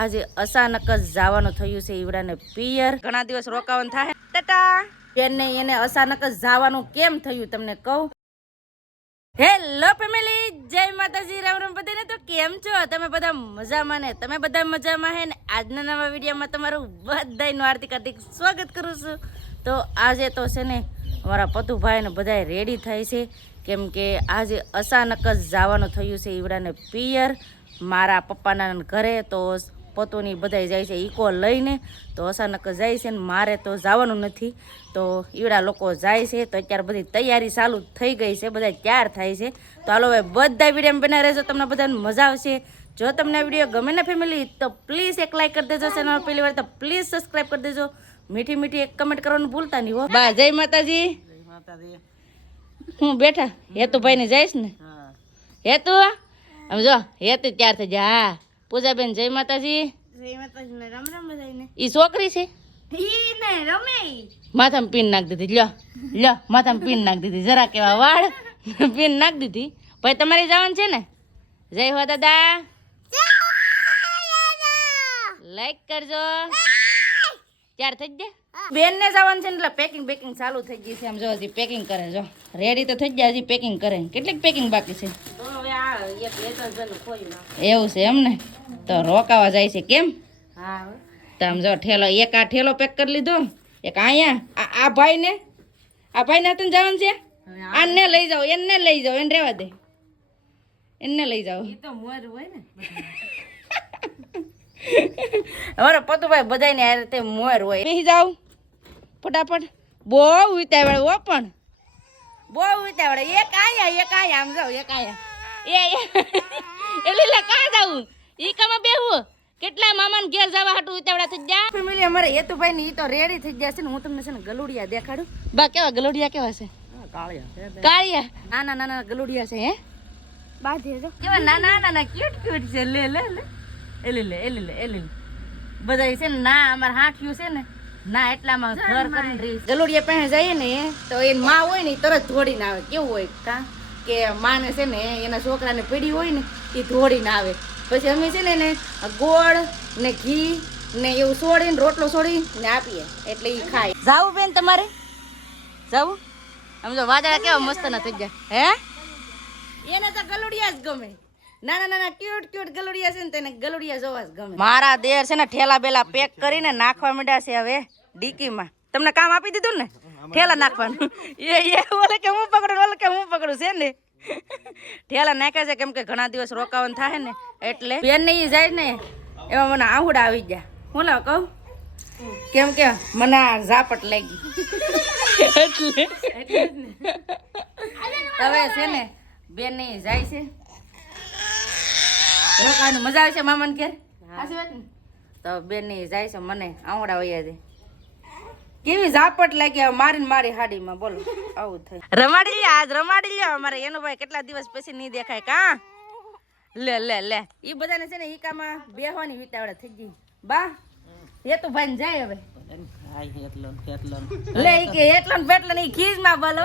આજે અચાનક જ જવાનું થયું છે ઈવડાને પિયર. ઘણા દિવસ રોકાવાનું થાય. ટાટા. એને અચાનક જ જવાનું કેમ થયું તમને કહું. હેલો ફેમિલી, જય માતાજી, રામ રામ બધાને. તો કેમ છો તમે બધા? મજામાં ને? તમે બધા મજામાં હે ને? આજના નવા વિડીયોમાં તમારું બધાનું હાર્દિક હાર્દિક સ્વાગત કરું છું. તો આજે તો છે ને અમારા પતુભાઈ ને બધા રેડી થાય છે, કેમ કે આજે અચાનક જ જવાનું થયું છે ઈવડાને પિયર મારા પપ્પાના ઘરે. તો પતુની બધા જાય છે ઈકો લઈને, તો અચાનક જાય છે ને મારે તો જવાનું નથી. તો ઈવડા લોકો જાય છે, તો અત્યારે બધી તૈયારી ચાલુ થઈ ગઈ છે, બધા તૈયાર થાય છે. તો હાલો હવે બધા વિડીયો બનાવી રહેજો, તમને બધાને મજા આવશે. જો તમને આ વિડીયો ગમે ને ફેમિલી, તો પ્લીઝ એક લાઈક કરી દેજો. ચેનલ પહેલી વાર તો પ્લીઝ સબસ્ક્રાઈબ કરી દેજો. મીઠી મીઠી એક કમેન્ટ કરવાનું ભૂલતા નહીં હો. બા જય માતાજી. હું બેઠા હેતુભાઈ ને જઈશ ને. હેતુ આમ જો, હેતુ તૈયાર થઈ જા. હા પૂજાબેન જય માતાજી. જય માતાજી ને રામ રામ બધાને. ઈ છોકરી છે, ઈ ને રમે. માથામાં પીન નાખ દીધી. લ્યો લ્યો, માથામાં પીન નાખ દીધી. જરા કેવા વાળ પીન નાખ દીધી. ભાઈ તમારે જવાનું છે ને? જય હો દાદા. લાઈક કરજો. ત્યાર થઈ જાય. બેન ને જવાનું છે ને એટલે પેકિંગ ચાલુ થઈ ગઈ છે. આમ જો હજી પેકિંગ કરે. જો રેડી તો થઈ જાય, હજી પેકિંગ કરે. કેટલીક પેકિંગ બાકી છે? એવું છે એમ ને? તો રોકાવા જાય છે કેમ? હા. તો આમ જો ઠેલો, એક આ ઠેલો પેક કરી લીધો, એક અહીંયા આ ભાઈ ને હાથે જવાનું છે. આને લઈ જાઓ, એને લઈ જાઓ, એને રહેવા દે, એને લઈ જાઓ. એ તો મોર હોય ને અમારા પતુભાઈ બધાને આ રીતે મોર હોય. બેસી જાવ ફટાફટ. બહુ ઉતાવળ હો, પણ બહુ ઉતાવળ. એક આયા આમ જાવ, એક આયા એ લીલા કાં જાવું? ઈ કામાં બેહવું? કેટલા મામાને ઘેર જવા હાટું ઉતાવળા થઈ ગયા. ફેમિલી અમારે હેતુભાઈ ની ઈ તો રેડી થઈ ગયા છે ને. હું તમને છે ને ગલુડિયા દેખાડું. બા કેવા ગલુડિયા કેવા છે? કાળિયા. નાના નાના ગલુડિયા છે. હે બાધે જો કેવા નાના નાના ક્યુટ છે. લે લે લે એલી બધા છે ને ના અમારે હાંઠિયું છે ને ના, એટલામાં ઘર કરીને રહી. ગલુડિયા પાસે જઈએ ને તો એ માં હોય ને તરત ધોડીને આવે. કેવું હોય કા કે માને છે ને એના છોકરાને પીડી હોય ને એ ધોડીને આવે. પછી અમે છે ને ગોળ ને ઘી ને એવું છોડીને રોટલો છોડી ને આપીએ એટલે એ ખાય. જાવું બેન તમારે? જાવું? આમ જો વાદળા કેવા મસ્ત ના થઈ ગયા. હે એને તો ગલુડિયા જ ગમે. નાના નાના ક્યુટ ગલુડિયા છે ને તેને ગલુડિયા જોવા જ ગમે. મારા દેર છે ને ઠેલા બેલા પેક કરીને નાખવા માંડ્યા છે હવે ડીકીમાં. તમને કામ આપી દીધું ને ઠેલા નાખવાનું. એ ઓલે કે હું પકડું, ઓલે કે હું પકડું છે ને. ઠેલા નાખ્યા છે કેમ કે ઘણા દિવસ રોકાવાનું થાય ને એટલે. બેન ને એ જાય ને એમાં મને આહુડા આવી ગયા. હું લાવ કહું કેમ કે મને આ ઝાપટ લાગી એટલે હવે છે ને બેન ને જાય છે રોકાવાનું. મજા આવે છે મામાને ઘેર. સાચી વાત ને? તો બેન ની જાય છે, મને આહુડા વૈયા છે. કેવી ઝાપટ લાગી મારી મારી હાડીમાં. બોલો આવું થાય. રમાડી લે, આજ રમાડી લે. અમારે એનો ભાઈ કેટલા દિવસ પછી નહીં દેખાય કા. લે લે લે ઈ બધાને છે ને ઈકામાં બેહવાની વિતાવડા થઈ ગઈ. બા હેતુ ભાઈ જાય હવે. લે ઈ કે એટલન પેટલન ઈ ખીજ ના બોલો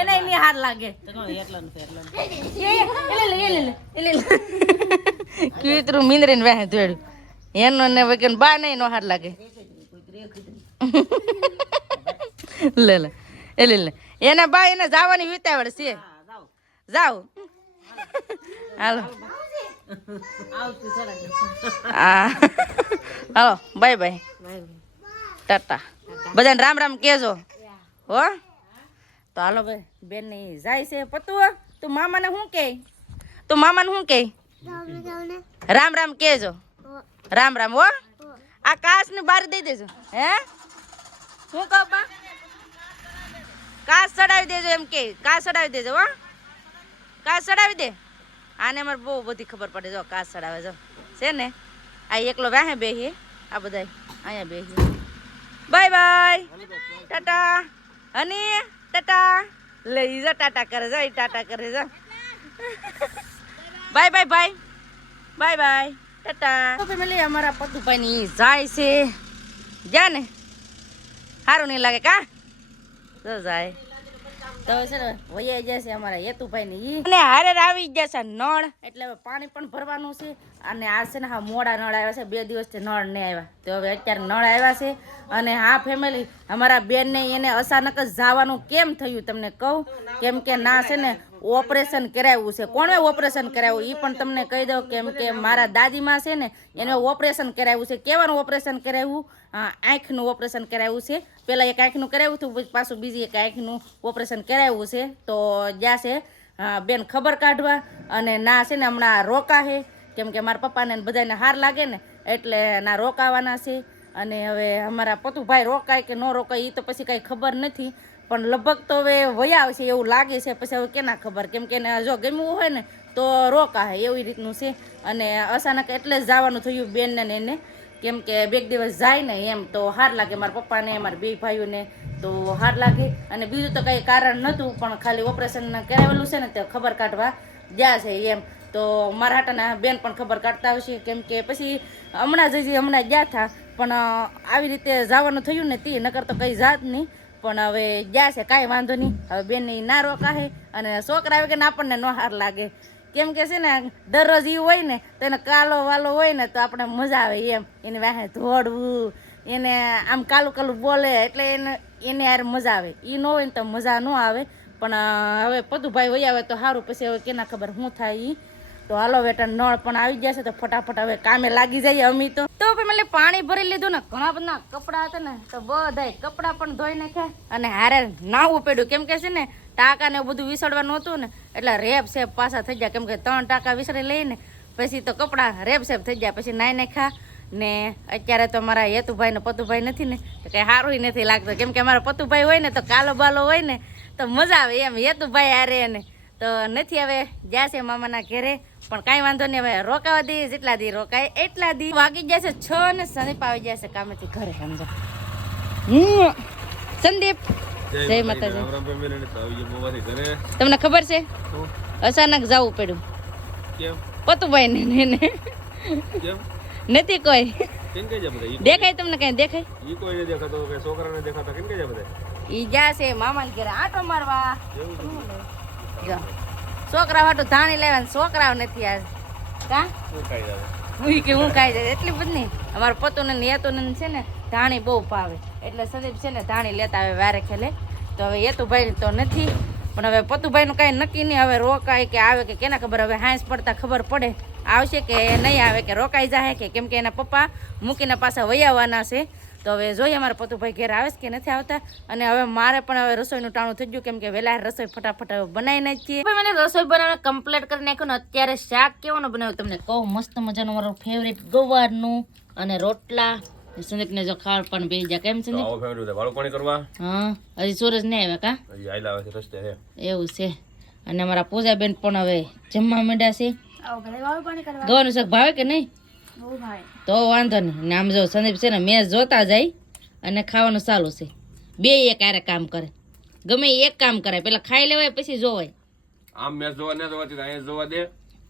એને ની હાર લાગે. એટલે કીતરું મીંદરીને વાહે ધોડ્યું એનો ને વગન બા નહીં નો હાર લાગે. લે લે લે એને બા એને જવાની વિતાવડ છે. જાવ હાલો હાલો બાય બાય ટાટા. બધાને રામ રામ કેજો હો. તો હાલો ભાઈ બેન ને જાય છે. પતુ તું મામાને શું કે? તું મામાને શું કે? રામ રામ કેજો. રામ રામ હો. આ કાચ ને બારી દઈ દેજો. હે શું કહો બા? કાચ ચડાવી દેજો એમ કે. કાચ ચડાવી દેજો હો. કાચ ચડાવી દે. આને અમારે બહુ બધી ખબર પડે. જો કાચ ચડાવે જો છે ને. આ એકલો વાહે બેહીએ, આ બધા અહીંયા બેહીએ. Bye bye tata. Honey tata. લઈ જા ટાટા કરે જા. ટાટા કરે જા. Bye bye bye bye bye tata. તો ફેમિલી અમારા પતુભાઈ ની જાય છે. જા ને સારું નહીં લાગે કા. તો જાય તો છે ને વૈયા જશે અમારા હેતુભાઈ ને ઈ અને હારે આવી જશે નળ એટલે હવે પાણી પણ ભરવાનું છે. અને આ છે ને હા મોડા નળ આવ્યા છે, 2 દિવસથી નળ નહીં આવ્યા, તો હવે અત્યારે નળ આવ્યા છે. અને હા ફેમિલી, અમારા બેનને એને અચાનક જ જવાનું કેમ થયું તમને કહું, કેમ કે ના છે ને ઓપરેશન કરાવ્યું છે. કોણે ઓપરેશન કરાવ્યું એ પણ તમને કહી દઉં, કેમ કે મારા દાદીમાં છે ને એને ઓપરેશન કરાવ્યું છે. કેવાનું ઓપરેશન કરાવ્યું? આંખનું ઓપરેશન કરાવ્યું છે. પહેલાં એક આંખનું કરાવ્યું હતું, પાછું બીજી એક આંખનું ઓપરેશન કરાવ્યું છે. તો જ્યાં છે બેન ખબર કાઢવા, અને ના છે ને હમણાં રોકા છે, કેમ કે મારા પપ્પાને બધાને હાર લાગે ને એટલે ના રોકાવાના છે. અને હવે અમારા પતુભાઈ રોકાય કે ન રોકાય એ તો પછી કાંઈ ખબર નથી, પણ લગભગ તો હવે વયા આવશે એવું લાગે છે. પછી હવે કેના ખબર, કેમ કે જો ગમ્યું હોય ને તો રોકાય એવી રીતનું છે. અને અચાનક એટલે જ જવાનું થયું બેનને ને એને, કેમ કે 2 દિવસ જાય ને એમ તો હાર લાગે મારા પપ્પાને, મારા 2 ભાઈઓને તો હાર લાગે. અને બીજું તો કંઈ કારણ નહોતું, પણ ખાલી ઓપરેશન કરાવેલું છે ને તે ખબર કાઢવા ગયા છે એમ. તો મારા હાટાના બેન પણ ખબર કાઢતા આવશે, કેમ કે પછી હમણાં ગયા હતા, પણ આવી રીતે જવાનું થયું ને તે, નકર તો કંઈ જાત નહીં. પણ હવે ગયા છે, કાંઈ વાંધો નહીં. હવે બેનને ના રોકાશે, અને છોકરા આવે કે ને આપણને ન હાર લાગે, કેમ કે છે ને દરરોજ એ હોય ને તો એને કાલો વાલો હોય ને તો આપણે મજા આવે એમ. એને વાહે દોડવું, એને આમ કાલું બોલે એટલે એને યાર મજા આવે. એ ન હોય ને તો મજા ન આવે. પણ હવે પતુભાઈ વહી આવે તો સારું, પછી હવે કેના ખબર શું થાય એ. તો હાલો બેટા, નળ પણ આવી ગયા છે તો ફટાફટ હવે કામે લાગી જઈએ અમે તો. પેલા પાણી ભરી લીધું ને, ઘણા બધા કપડાં હતા ને તો બધાય કપડાં પણ ધોઈ નાખ્યા, અને હારે નાવું પડ્યું, કેમ કે છે ને ટાંકા ને બધું વિસડવાનું હતું ને એટલે રેપ સેપ પાછા થઈ ગયા, કેમ કે 3 ટાંકા વિસળી લઈને પછી તો કપડાં રેપ સેપ થઈ ગયા. પછી નાઈ નાખ્યા ને અત્યારે તો મારા હેતુભાઈ ને પતુભાઈ નથી ને તો કંઈ સારું નથી લાગતું, કેમ કે અમારા પતુભાઈ હોય ને તો કાલો બાલો હોય ને તો મજા આવે એમ. હેતુભાઈ હારે ને તો નથી, હવે જ્યાં છે મામાના ઘેરે. પણ કાંઈ વાંધો નહીં, હવે રોકાવા દઈએ, જેટલા દી રોકાય એટલા દી. વાગી જશે 6 ને સંદીપ આવી જશે કામેથી ઘરે. સમજો સંદીપ, જય માતાજી. તમને ખબર છે અચાનક જવું પડ્યું પતુભાઈ ને નથી કોઈ દેખાય તમને, કઈ દેખાય ઈ જાશે મામા ઘરે આટો મારવા. છોકરા વાટું ધાણી લેવા, છોકરાઓ નથી આજ કા હું ખાઈ જાય એટલી બધી. અમારા પતુને હેતુને છે ને ધાણી બહુ ભાવે, એટલે સંદીપ છે ને ધાણી લેતા આવે વારે ખેલે. તો હવે હેતુભાઈ તો નથી, પણ હવે પતુભાઈનું કાંઈ નક્કી નહીં. હવે રોકાય કે આવે કે કેના ખબર, હવે હાંસ પડતા ખબર પડે આવશે કે નહીં આવે, કે રોકાઈ જાય કે, કેમ કે એના પપ્પા મૂકીને પાછા વહી આવવાના છે. તો હવે જોઈએ અમારા પતુભાઈ ઘેર આવે કે નથી આવતા. અને હવે મારે પણ હવે રસોઈનું ટાણું થઈ ગયું, કેમ કે વહેલા રસોઈ ફટાફટ હવે બનાવી નાખીએ. મને રસોઈ બનાવવાનું કમ્પ્લીટ કરી નાખ્યું ને અત્યારે શાક કેવાનું બનાવ્યું તમને કહું, મસ્ત મજાનું મારું ફેવરેટ ગવારનું, અને રોટલા. સંદીપને જો ખાવા પણ બેસી જાય. કેમ સંદીપ? હા, હજી સૂરજ નહીં આવ્યા કા? એવું છે. અને અમારા પૂજાબેન પણ હવે જમવા માંડ્યા છે. ગવાનું શાક ભાવે કે નહીં? તો વાંધો નહીં. ને આમ જો સંદીપ છે ને મેચ જોતા જાય અને ખાવાનું ચાલુ છે. 2 એક આરે કામ કરે, ગમે એક કામ કરે, પેલા ખાઈ લેવાય પછી જોવાય. આમ મેચ જોવા ન જોવાતી અહીંયા જોવા દે.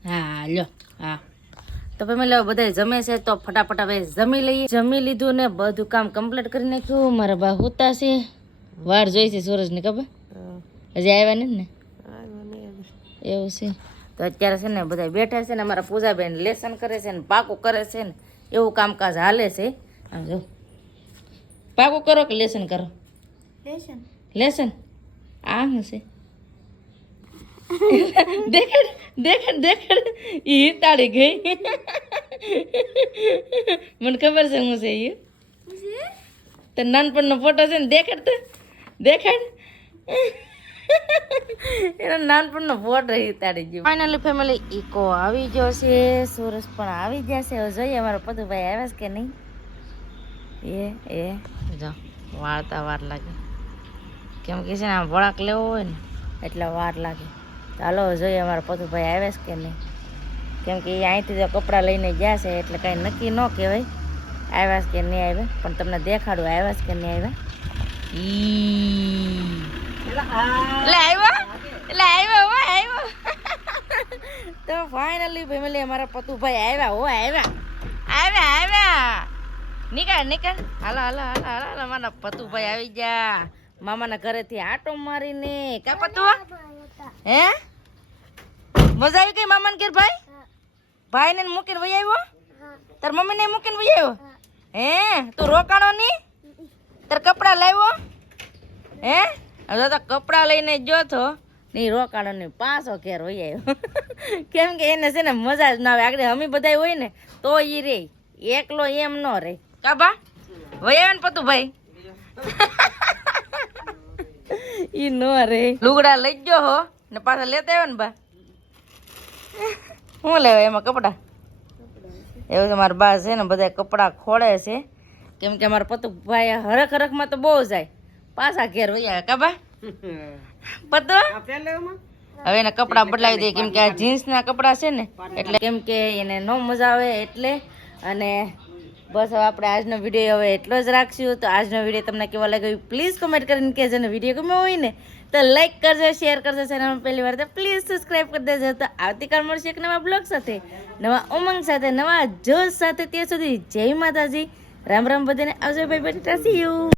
હા લ્યો. હા તો ફેમિલી બધા જમે છે તો ફટાફટ હવે જમી લઈએ. જમી લીધું ને બધું કામ કમ્પ્લીટ કરી નાખ્યું. મારા બા હોતા છે, વાર જોઈ છે સૂરજની ખબર, હજી આવ્યા નથી ને, એવું છે. તો અત્યારે છે ને બધા બેઠા છે ને અમારા પૂજાબેન લેસન કરે છે ને પાકું કરે છે ને એવું કામકાજ હાલે છે. આમ જો પાકું કરો કે લેસન કરો? લેસન. આ શું છે? દેખાડ દેખાડ દેખાડ, એ હિતાડી ગઈ. મને ખબર છે હું છે એ. તો નાનપણનો ફોટો છે ને, દેખાડ તો દેખાડ. એનો નાનપણનો ફોટો હિતાડી ગયો. ફાઇનલી ફેમિલી ઈકો આવી ગયો છે, સુરજ પણ આવી જશે. હવે જોઈએ અમારો પતુભાઈ આવ્યા છે કે નહીં. એ જો વાળતા વાર લાગે, કેમ કે છે ને આમ વળાક લેવો હોય ને એટલે વાર લાગે. ચાલો જોઈએ અમારા પતુભાઈ આવ્યા છે કે નહીં, કેમ કે એ અહીંથી જો કપડાં લઈને ગયા છે એટલે કાંઈ નક્કી ન કહેવાય આવ્યા છે કે નહીં આવ્યા. પણ તમને દેખાડું આવ્યા છે કે નહીં આવ્યા. તો ફાઇનલી ફેમિલી અમારા પતુભાઈ આવ્યા. આવ્યા. નીકળ. હાલો મારા પતુભાઈ આવી ગયા મામાના ઘરેથી આટો મારીને. કા પતુ હે મજા આવી ગઈ મામાના ઘેર ભાઈ? ભાઈને મૂકીને વહી આવ્યો તાર મમ્મીને મૂકીને વહી આવ્યો હે તું રોકાણો નહીં તાર કપડાં લાવ્યો હે હવે તો કપડાં લઈને જો તો નહીં રોકાણો નહીં પાછો ઘેર વહી આવ્યો કેમ કે એને છે ને મજા જ ના આવે આગળ અમે બધા હોય ને તો ઈ રે એકલો એમ ન રે કાબા વહી આવે ને પતુભાઈ ઈ નો રે લુગડા લઈ ગયો હો ને પાછા લેતા આવ્યો ને બા શું લેવા એમાં કપડા એવું છે મારા બા છે ને બધા કપડા ખોળે છે કેમ કે મારા પતુભાઈ હરખ હરખમાં તો બહુ જાય પાછા ઘેર વહી આવે કાબા પતુ હવે એને કપડા બદલાવી દે કેમ કે આ જીન્સના કપડા છે ને એટલે કેમ કે એને ન મજા આવે એટલે અને બસ હવે આપણે આજનો વિડીયો હવે એટલો જ રાખશું તો આજનો વિડીયો તમને કેવો લાગ્યો પ્લીઝ કમેન્ટ કરીને કહેજો ને વિડીયો ગમ્યો હોય ને તો લાઈક કરજો શેર કરજો ચેનલ પહેલી વાર તો પ્લીઝ સબસ્ક્રાઈબ કરી દેજો તો આવતીકાલ મળશે એક નવા બ્લોગ સાથે નવા ઉમંગ સાથે નવા જોશ સાથે ત્યાં સુધી જય માતાજી રામ રામ બધાને આવજો ભાઈ બટા સી યુ